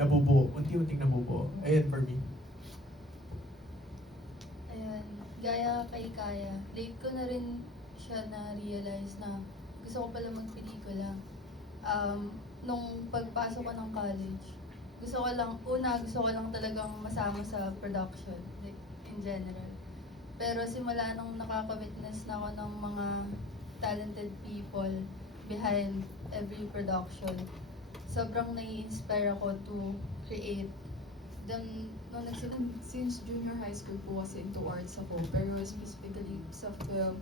nabubuo, unti-unting nabubuo. Ayun for me. Ayan, gaya kay Kaya, late ko na rin siya na-realize na gusto ko pala magpelikula. Nung pagpasok ko ng college, gusto ko lang talagang masama sa production, like, in general. Pero simula nung nakaka-witness na ako ng mga talented people behind every production, sobrang nai-inspire ako to create. Then, nung Since junior high school po kasi into arts ako, pero specifically sa film,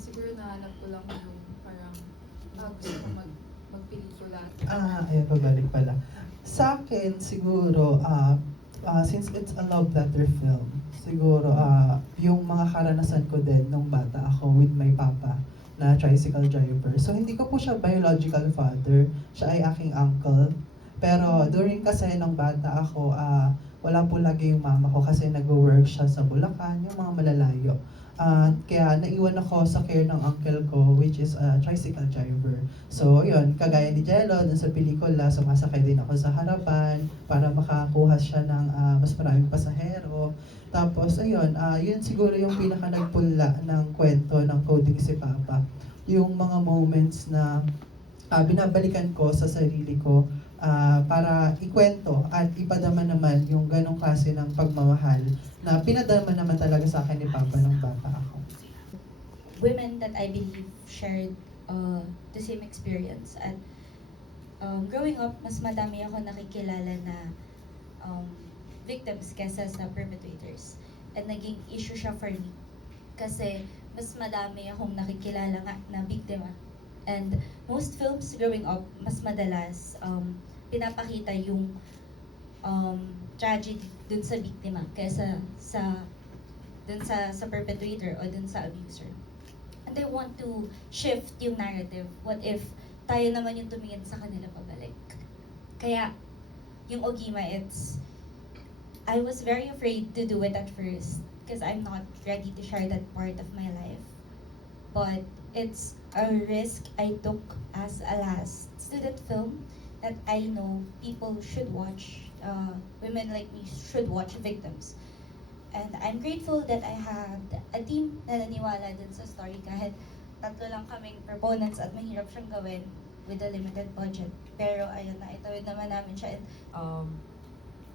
siguro nahanap ko lang yung parang gusto ko magpelikula. Ayun, pabalik pala. Sa akin, siguro, since it's a love letter film, siguro, yung mga karanasan ko din nung bata ako with my papa na tricycle driver. So, hindi ko po siya biological father. Siya ay aking uncle. Pero during kasi nung bata ako, wala po lagi yung mama ko kasi nag-work siya sa Bulacan, yung mga malalayo. Kaya naiwan ako sa care ng uncle ko, which is a tricycle driver. So, yun, kagaya ni Jello, dun sa pelikula, sumasakay din ako sa harapan para makakuha siya ng mas maraming pasahero. Tapos, ayun, yun siguro yung pinaka nagpunla ng kwento ng Coding si Papa. Yung mga moments na binabalikan ko sa sarili ko para ikwento at ipadama naman yung ganong klase ng pagmamahal na pinadama naman talaga sa akin ni Papa nung bata ako. Women that I believe shared the same experience. At growing up, mas madami ako nakikilala na victims kesa sa perpetrators. And naging issue siya for me. Kasi mas madami akong nakikilala nga na biktima. And most films growing up, mas madalas pinapakita yung tragedy dun sa biktima kaysa dun sa perpetrator o dun sa abuser. And I want to shift yung narrative. What if tayo naman yung tumingin sa kanila pabalik? Kaya, yung Ogima, I was very afraid to do it at first because I'm not ready to share that part of my life. But it's a risk I took as a last student film that I know people should watch. Women like me should watch Victims. And I'm grateful that I had a team na naniwala dun sa story kahit tatlo lang kaming proponents at mahirap siyang gawin with a limited budget. Pero ayun na, itawid naman namin siya. And,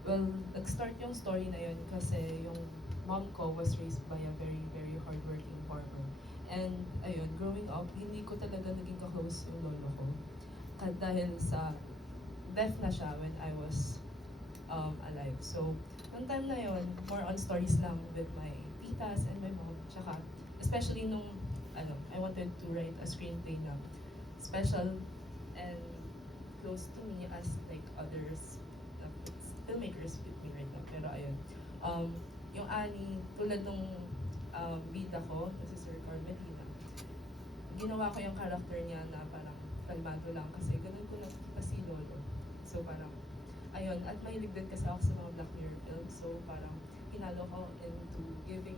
well, nag-start yung story na yun kasi yung mom ko was raised by a very, very hardworking farmer. And ayun, growing up, hindi ko talaga naging ka-close yung lolo ko. Dahil sa death na siya when I was alive. So, nung time na yun, more on stories lang with my titas and my mom. Tsaka, especially nung, I wanted to write a screenplay na special and close to me as like others filmmakers with me right now. Pero ayun, yung Annie, tulad nung bida ko, na si Sir Carmelina, ginawa ko yung character niya na parang kalmado lang kasi ganun ko nakikita si Lolo. So parang, ayun, at mahilig din kasi ako sa mga Black Mirror films. So parang hinalo ko into giving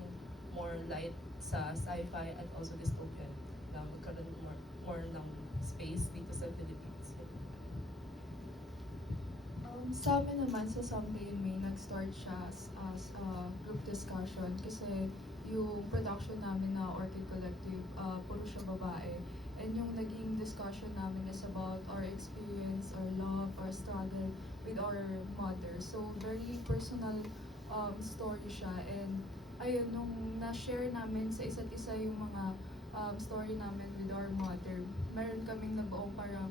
more light sa sci-fi at also dystopian na magkaroon more ng space dito sa Philippines. Sa amin naman, sa Sunday May, nag-start siya as a group discussion kasi yung production namin na Orchid Collective, puro siya babae. And yung naging discussion namin is about our experience, our love, our struggle with our mother. So, very personal story siya. And ayun, nung na-share namin sa isa't isa yung mga story namin with our mother, meron kaming nabuong parang,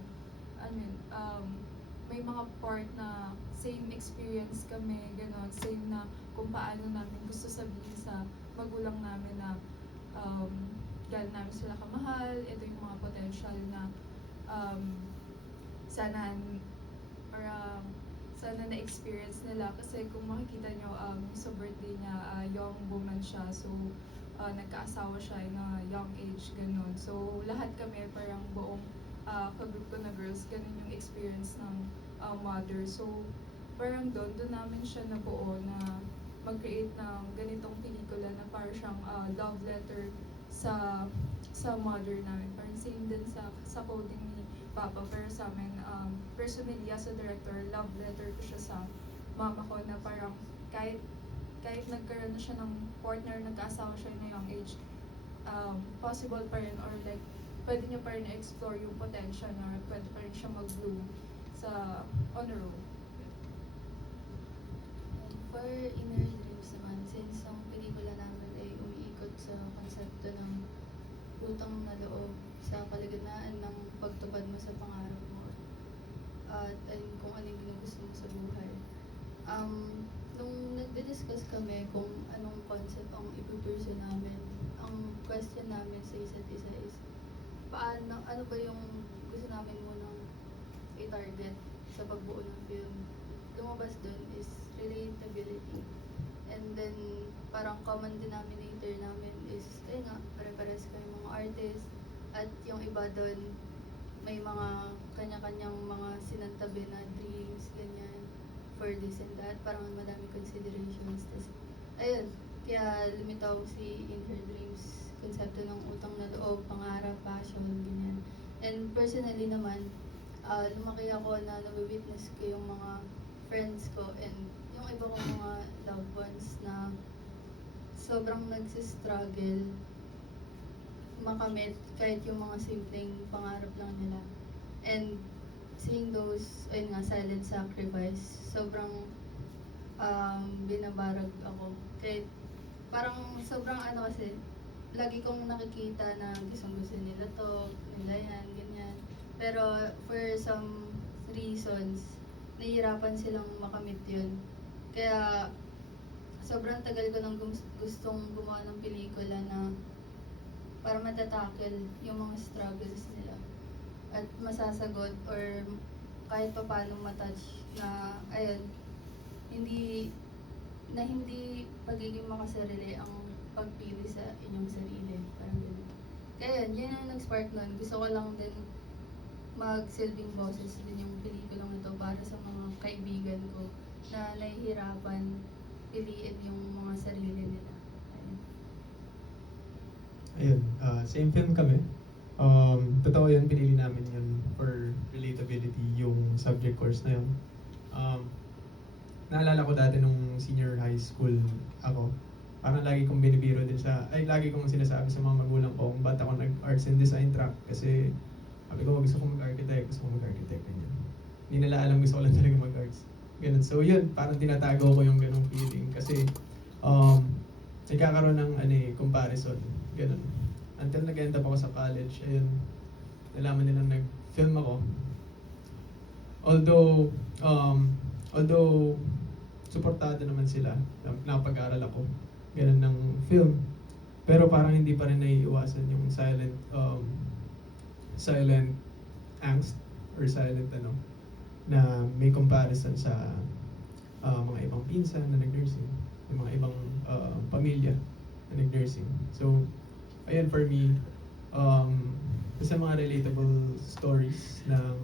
may mga part na same experience kami, gano'n, same na kung paano namin gusto sabihin sa magulang namin na gaano namin sila kamahal, ito yung mga potential na sana sana na-experience nila kasi kung makikita nyo sa birthday niya, young woman siya, so nagkaasawa siya in a young age, ganun. So lahat kami parang buong ka-group ko na girls, ganun yung experience ng mother. So parang doon namin siya nabuo na mag-create ng ganitong pelikula na parang siyang love letter sa mother namin. Parang same din sa coding ni papa. Pero sa amin, personally as a director, love letter ko siya sa mama ko na parang kahit nagkaroon na siya ng partner, nagkaasawa siya in a young age, possible pa rin or like pwede niya pa rin explore yung potential niya or pwede pa rin siya mag-bloom sa on her own. For Inner Dreams naman, since ang pelikula namin ay umiikot sa konsepto ng utang na loob sa kalagitnaan ng pagtupad mo sa pangarap mo at kung ano yung ginugusto mo sa buhay. Nung nagdi-discuss kami kung anong concept ang ipupursue namin, ang question namin sa isa't isa is, ano ba yung gusto namin munang i-target sa pagbuo ng film? Lumabas dun is relatability. And then, parang common denominator namin is, nga, pare-pares kayong mga artist. At yung iba dun, may mga kanya-kanyang mga sinantabi na dreams, ganyan, for this and that. Parang madami considerations. Tas, ayun, kaya lumitaw si In Her Dreams, konsepto ng utang na loob, pangarap, passion, ganyan. And personally naman, lumaki ako na nabibitness ko yung mga friends ko and yung iba kong mga loved ones na sobrang nagsistruggle makamit kahit yung mga simpleng pangarap lang nila. And seeing those, ayun nga, silent sacrifice, sobrang binabarag ako. Kahit parang sobrang ano kasi, lagi kong nakikita na gustong-gusto nila to, nila yan, ganyan. Pero for some reasons, nahihirapan silang makamit yun. Kaya sobrang tagal ko nang gustong gumawa ng pelikula na para matatakil yung mga struggles nila. At masasagot or kahit pa paano matouch na, ayun, hindi pagiging makasarili ang pagpili sa inyong sarili. Parang ganun. Kaya yun ang nag-spark nun. Gusto ko lang din magsilbing boses din yung pelikulang ito para sa mga kaibigan ko na nahihirapan piliin yung mga sarili nila. Ayun, same film kami. Totoo yun, pinili namin yun for relatability, yung subject course na yun. Naalala ko dati nung senior high school ako, parang lagi kong binibiro din lagi kong sinasabi sa mga magulang ko kung ba't ako nag-arts and design track kasi sabi ko gusto ko mag-architect, ganyan. Hindi nila alam gusto ko lang talaga mag-arts. Ganun. So yun, parang tinatago ko yung ganung feeling kasi nagkakaroon ng comparison. Ganun. Until nag-end up ako sa college, ayun, nalaman nilang nag-film ako. Although suportado naman sila, nakapag-aral ako, ganun ng film. Pero parang hindi pa rin naiiwasan yung silent angst or silent na may comparison sa mga ibang pinsan na nag-nursing, yung mga ibang pamilya na nag-nursing. So, ayun for me, sa mga relatable stories ng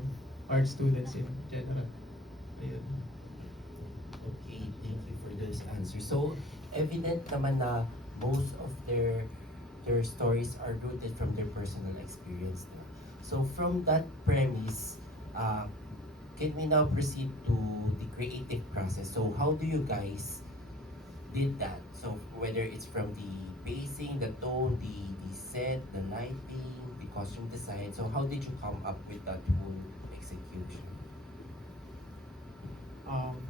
art students in general. Ayun. Okay, thank you for those answers. So, evident naman na most of their stories are rooted from their personal experience. So, from that premise, can we now proceed to the creative process? So, how do you guys did that? So, whether it's from the pacing, the tone, the set, the lighting, the costume design. So, how did you come up with that whole execution?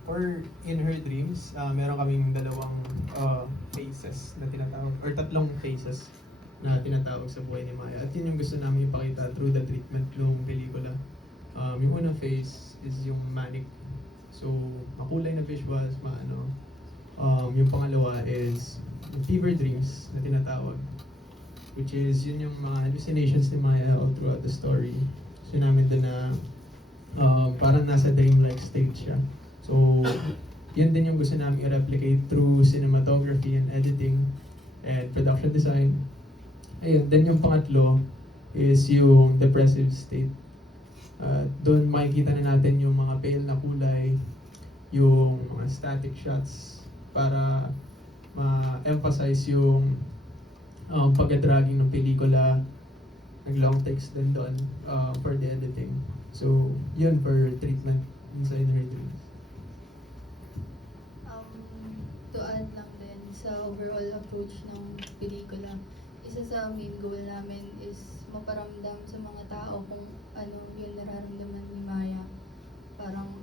For In Her Dreams, meron kaming dalawang phases na tinatawag, or tatlong phases na tinatawag sa buhay ni Maya. At yun yung gusto namin ipakita through the treatment ng pelikula. Yung unang phase is yung manic. So, makulay na visuals, yung pangalawa is yung fever dreams na tinatawag. Which is, yun yung mga hallucinations ni Maya all throughout the story. So, namin doon na parang nasa dreamlike state siya. So, yun din yung gusto namin i-replicate through cinematography and editing and production design. Ayun, then yung pangatlo is yung depressive state. Doon makikita na natin yung mga pale na kulay, yung mga static shots para ma-emphasize yung pagka-dragging ng pelikula nag-long takes din doon for the editing. So, yun for treatment sa In Her Dreams. To add lang din sa overall approach ng pelikula, isa sa main goal namin is maparamdam sa mga tao kung ano yung nararamdaman ni Maya. Parang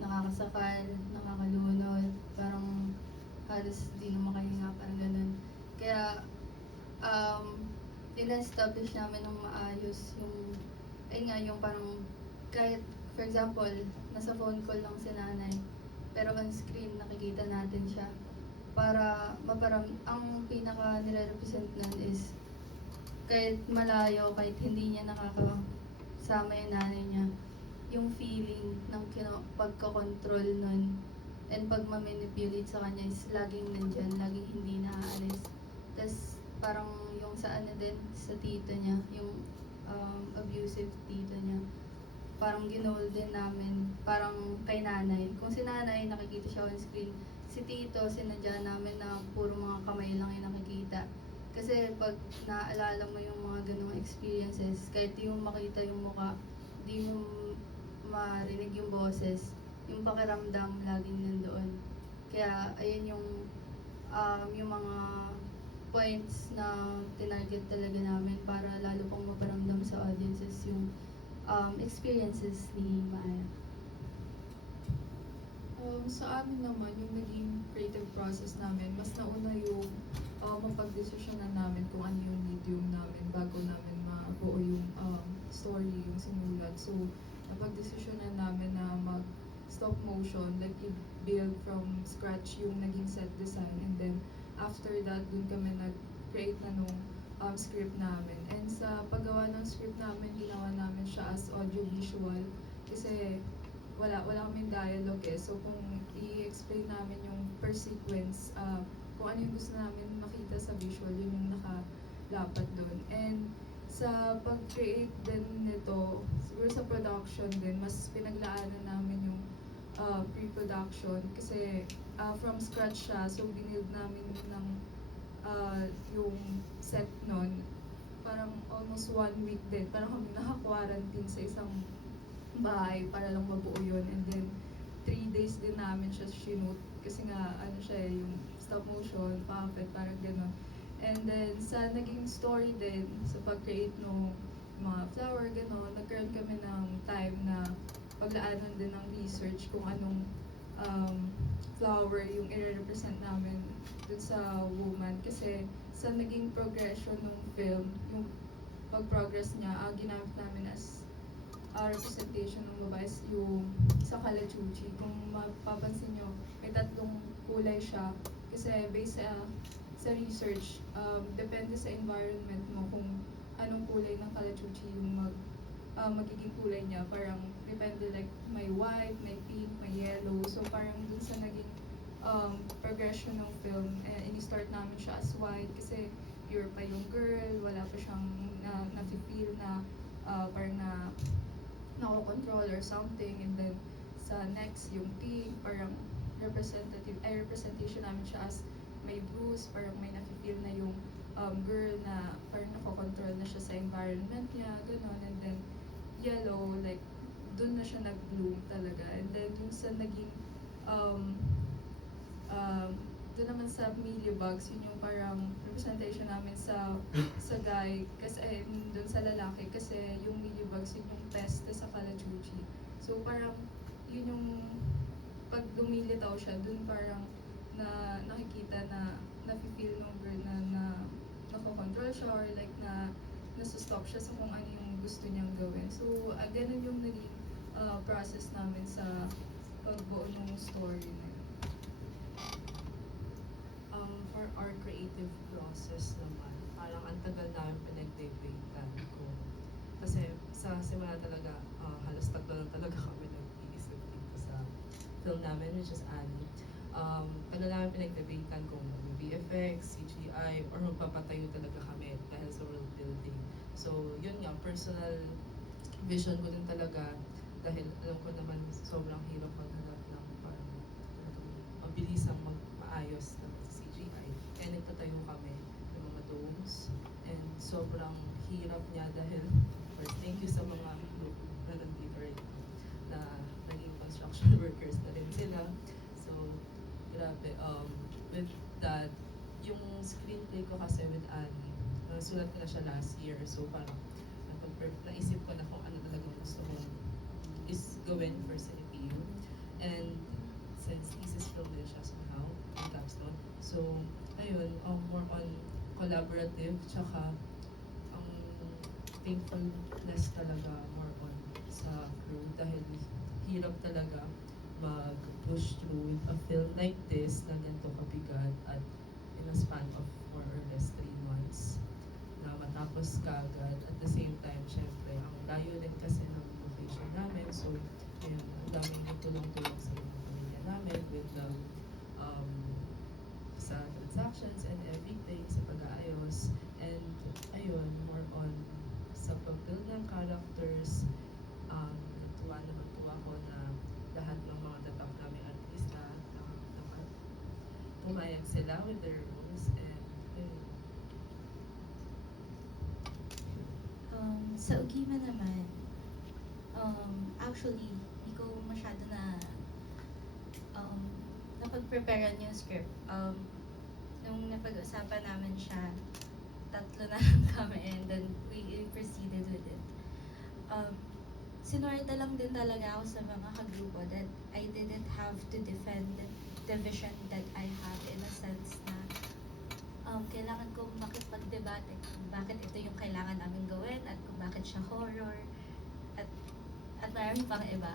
nakakasakal, nakakalunod, parang halos di na makahinga, parang ganun. Kaya, ina-establish namin ng maayos yung, ayun nga, yung parang, kahit, for example, nasa phone call lang si nanay, pero on screen nakikita natin siya para ang pinaka nire-represent nun is kahit malayo, kahit hindi niya nakakasama yung nanay niya, yung feeling ng pagkakontrol nun and pagmamanipulate sa kanya is laging nandyan, laging hindi naaalis. Tapos parang yung sa ano din, sa tito niya, yung abusive tito niya, parang ginol din namin, parang kay nanay. Kung si nanay nakikita siya on screen, si tito sinadya namin na puro mga kamay lang yung nakikita. Kasi pag naaalala mo yung mga ganung experiences, kahit di mo makita yung mukha, di mo marinig yung boses, yung pakiramdam laging nandoon. Kaya ayun yung mga points na tinarget talaga namin para lalo pang maparamdam sa audiences yung experiences ni Maya. Sa amin naman, yung naging creative process namin, mas nauna yung mapagdesisyonan namin kung ano yung medium namin bago namin mabuo yung story, yung sinulat. So, napagdesisyonan namin na mag-stop motion, like i-build from scratch yung naging set design. And then, after that, dun kami nag-create na nung script namin. And sa paggawa ng script namin, ginawa namin siya as audio-visual kasi wala kaming dialogue eh. So kung i-explain namin yung per sequence, kung ano yung gusto namin makita sa visual, yun yung nakalapat doon. And sa pag-create din nito, siguro sa production din, mas pinaglaanan namin yung pre-production kasi from scratch siya. So binild namin ng yung set nun, parang almost 1 week din. Parang kami naka-quarantine sa isang bahay para lang mabuo yun. And then, 3 days din namin siya shoot kasi nga, ano siya yung stop motion, puppet, parang gano'n. And then, sa naging story din, sa pag-create ng mga flower, gano'n, nagkaroon kami ng time na paglaanan din ng research kung anong flower yung i-represent namin dun sa woman. Kasi sa naging progression ng film, yung pag-progress niya, ginamit namin as representation ng babae is yung sa Kalachuchi. Kung mapapansin nyo, may 3 kulay siya. Kasi based sa research, depende sa environment mo kung anong kulay ng Kalachuchi yung magiging kulay niya. Parang depende, like may white, may pink, may yellow. So parang dun sa naging progression ng film, ini-start namin siya as white kasi pure pa yung girl, wala pa siyang na-feel na parang na nako-control or something. And then sa next yung pink, parang representation namin siya as may bruise, parang may na-feel na yung girl na parang nako-control na siya sa environment niya, gano'n. And then yellow, like dun na siya nag-bloom talaga. And then yung sa naging doon naman sa mealybugs, yun yung parang representation namin sa guy, kasi doon sa lalaki, kasi yung mealybugs yun yung peste sa Kalachuchi. So parang yun yung pag lumilitaw siya, doon parang na nakikita na nafe-feel ng girl na nako-control siya or like na nasa-stop siya sa kung ano yung gusto niyang gawin. So ganun yung naging process namin sa pagbuo ng story na yun. For our creative process naman, parang ang tagal namin pinag-debatean kung kasi sa simula talaga halos 3 lang talaga kami nag-iisip dito sa film namin, which is Annie. Tagal namin pinag-debatean kung VFX, CGI, or magpapatayo talaga kami dahil sa world building. So yun nga, personal vision ko din talaga dahil alam ko naman sobrang hirap maghanap ng parang mabilisang maayos na CGI. Kaya nagtatayo kami ng mga domes and sobrang hirap niya dahil first, thank you sa mga group na nandito right now na naging construction workers na rin sila. So, grabe. With that, yung screenplay ko kasi with Annie, nasulat ko na siya last year. So, parang naisip ko na kung ano talaga gusto ko is gawin for CNPU. And since thesis film din siya somehow, in capstone. So, ayun, more on collaborative, tsaka ang thankfulness talaga more on sa crew dahil hirap talaga mag-push through with a film like this na ganito kabigat at in a span of more or less 3 months na matapos kagad. At the same time, syempre, ang layo din kasi ng location namin. So, ayun, ang daming tulong-tulong sa mga pamilya namin with the sa transactions and everything, sa pag-aayos. And ayun, more on sa pag-build ng characters, natuwa naman po ako na lahat ng mga tatak namin artista pumayag sila with their roles and ayun. Sa Ugima naman, actually, hindi ko masyado na napag-preparean yung script. Nung napag-usapan namin siya, 3 na lang kami and then we proceeded with it. Sinorta lang din talaga ako sa mga kagrupo that I didn't have to defend the vision that I have in a sense na kailangan kong makipagdebate kung bakit ito yung kailangan namin gawin at kung bakit siya horror at marami pang iba.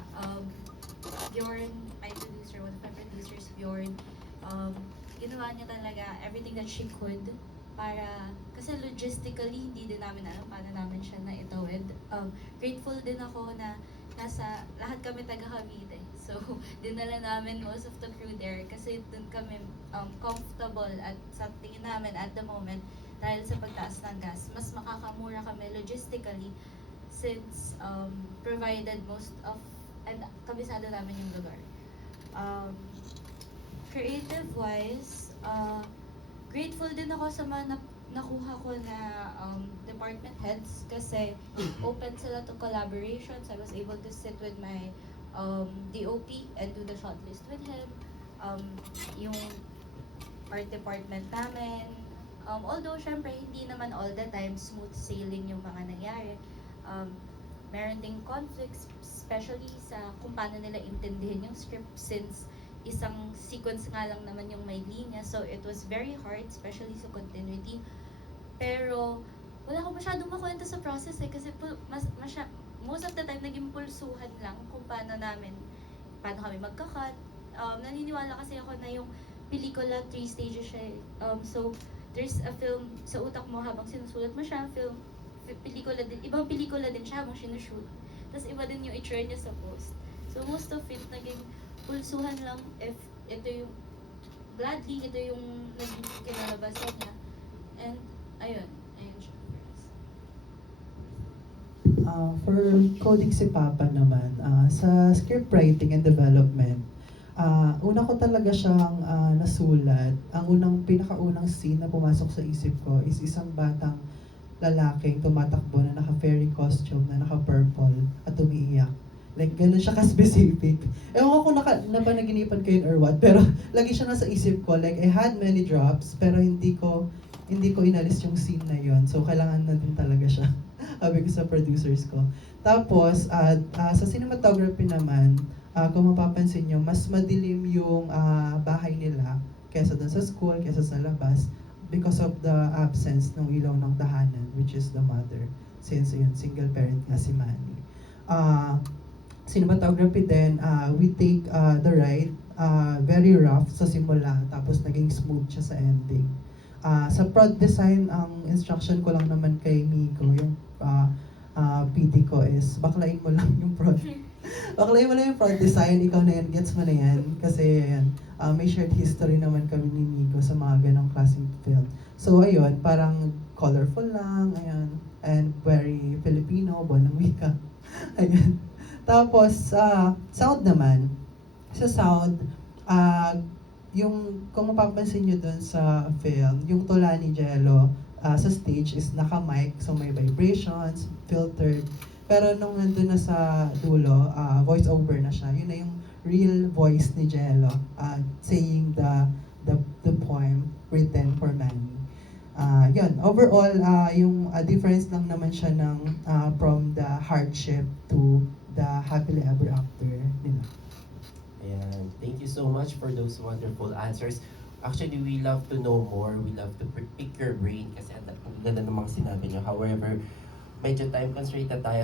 Bjorn, my producer, one of my producers, Bjorn, ginawa niya talaga everything that she could para, kasi logistically, hindi din namin alam paano namin siya na itawid. Grateful din ako na nasa, lahat kami taga Cavite. So, dinala namin most of the crew there kasi dun kami comfortable at sa tingin namin at the moment dahil sa pagtaas ng gas, mas makakamura kami logistically since provided most of, and kabisado namin yung lugar. Creative-wise, grateful din ako sa mga nakuha ko na department heads kasi open sila to collaborations. I was able to sit with my DOP and do the shortlist with him. Yung art department namin. Although, syempre, hindi naman all the time smooth sailing yung mga nangyari. Meron ding conflicts, especially sa kung paano nila intindihin yung script since isang sequence nga lang naman yung may linya. So, it was very hard, especially sa continuity. Pero, wala ko masyadong makwento sa process kasi most of the time naging pulsuhan lang kung paano kami magka-cut. Naniniwala kasi ako na yung pelikula, 3 stages siya. So, there's a film sa utak mo habang sinusulat mo siya, pelikula din, ibang pelikula din siya habang sinushoot. Tapos iba din yung itsura niya sa post. So, most of it naging pulsuhan lang if ito yung gladly, ito yung naging kinalabasan niya. And, ayun siya. For coding si Papa naman, sa script writing and development, una ko talaga siyang nasulat. Ang pinakaunang scene na pumasok sa isip ko is isang batang lalaking tumatakbo na naka-fairy costume, na naka-purple, at umiiyak. Like, ganun siya ka-specific. Ewan ko kung napanaginipan ko yun or what, pero lagi siya nasa isip ko. Like, I had many drops, pero hindi ko inalis yung scene na yun. So, kailangan na din talaga siya. Sabi ko sa producers ko. Tapos, sa cinematography naman, kung mapapansin nyo, mas madilim yung bahay nila kesa dun sa school, kesa sa labas because of the absence ng ilaw ng tahanan, which is the mother. Since yun, single parent nga si Manny. Cinematography din, we take the ride very rough sa simula, tapos naging smooth siya sa ending. Sa prod design, ang instruction ko lang naman kay Miko, yung PD ko is, baklain mo lang yung prod. Baklain mo lang yung prod design, ikaw na yan, gets mo na yan. Kasi yan, may shared history naman kami ni Miko sa mga ganong klaseng film. So ayun, parang colorful lang, ayan, and very Filipino, bonang wika. Ayun. Tapos, sound naman. Sa sound, yung, kung mapapansin nyo dun sa film, yung tula ni Jello, sa stage is naka-mic, so may vibrations, filtered. Pero nung nandun na sa dulo, voice over na siya. Yun na yung real voice ni Jello, saying the poem written for Manny. Yun, overall, yung difference lang naman siya ng from the hardship to the happily ever after nila. And thank you so much for those wonderful answers. Actually, we love to know more. We love to pick your brain kasi ang ganda namang sinabi nyo. However, medyo time constraint na tayo.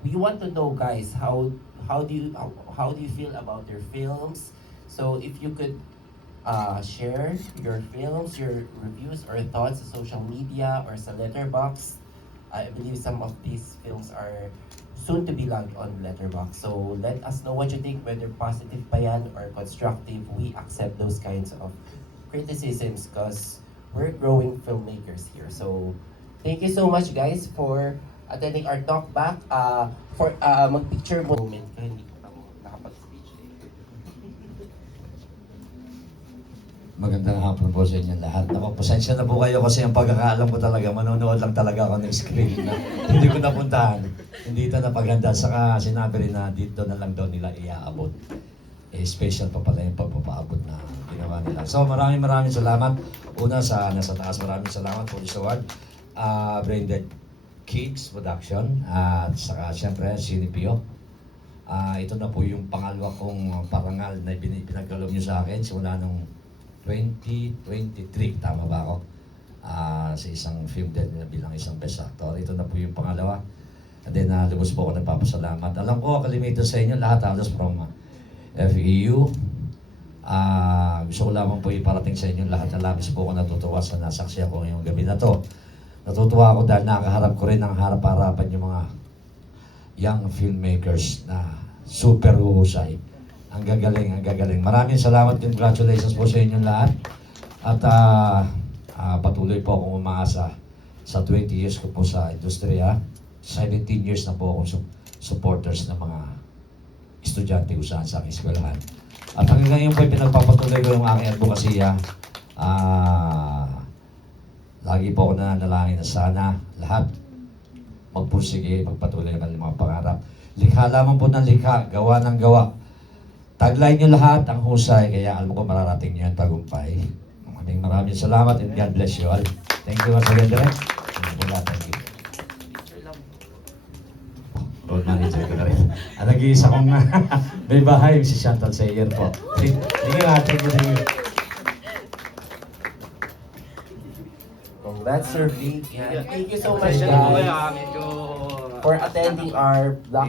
We want to know, guys, how do you feel about your films? So if you could share your films, your reviews or thoughts sa social media or sa Letterboxd. I believe some of these films are soon to be logged on Letterboxd. So let us know what you think, whether positive pa yan or constructive. We accept those kinds of criticisms because we're growing filmmakers here. So thank you so much, guys, for attending our talk back. For mag-picture moment. Hindi ko pa nakapag-speech eh. Magandang hapon po sa inyo lahat. Ako, pasensya na po kayo kasi ang pagkakaalam ko talaga, manonood lang talaga ako ng screen na hindi ko napuntahan. Hindi ito napaganda. Saka sinabi rin na dito na lang daw nila iaabot. Special pa pala yung pagpapaabot na ginawa nila. So maraming salamat. Una sa nasa taas, maraming salamat po sa award. Braindead Kids Production. At saka siyempre, Cinepio. Ito na po yung pangalawa kong parangal na pinagkaloob nyo sa akin simula nung 2023, tama ba ako? Sa isang film din bilang isang best actor. Ito na po yung pangalawa. And then, lubos po ako nagpapasalamat. Alam ko, kalimitan sa inyo, lahat halos from FEU. Gusto ko lamang po iparating sa inyo lahat na labis po ako natutuwa sa nasaksi ako ngayong gabi na to. Natutuwa ako dahil nakaharap ko rin ang harap-harapan yung mga young filmmakers na super huhusay. Ang gagaling. Maraming salamat, congratulations po sa inyong lahat. At patuloy po akong umaasa sa 20 years ko po sa industriya. 17 years na po akong supporters ng mga estudyante ko sa aking eskwelahan. At hanggang ngayon po pinagpapatuloy ko yung aking advokasya. Lagi po ako nananalangin na sana lahat magpursige, magpatuloy ang kanilang mga pangarap. Likha lamang po ng likha, gawa ng gawa. Tagline nyo lahat ang husay, kaya alam ko mararating nyo yung tagumpay. Maraming salamat and God bless you all. Thank you once again, Direk. Thank you. Road manager ko na rin. Nag-iisa kong may bahay, si Chantal Sayer po. Thank you. Congrats, Sir Vic. Thank you so much, guys, for attending our Black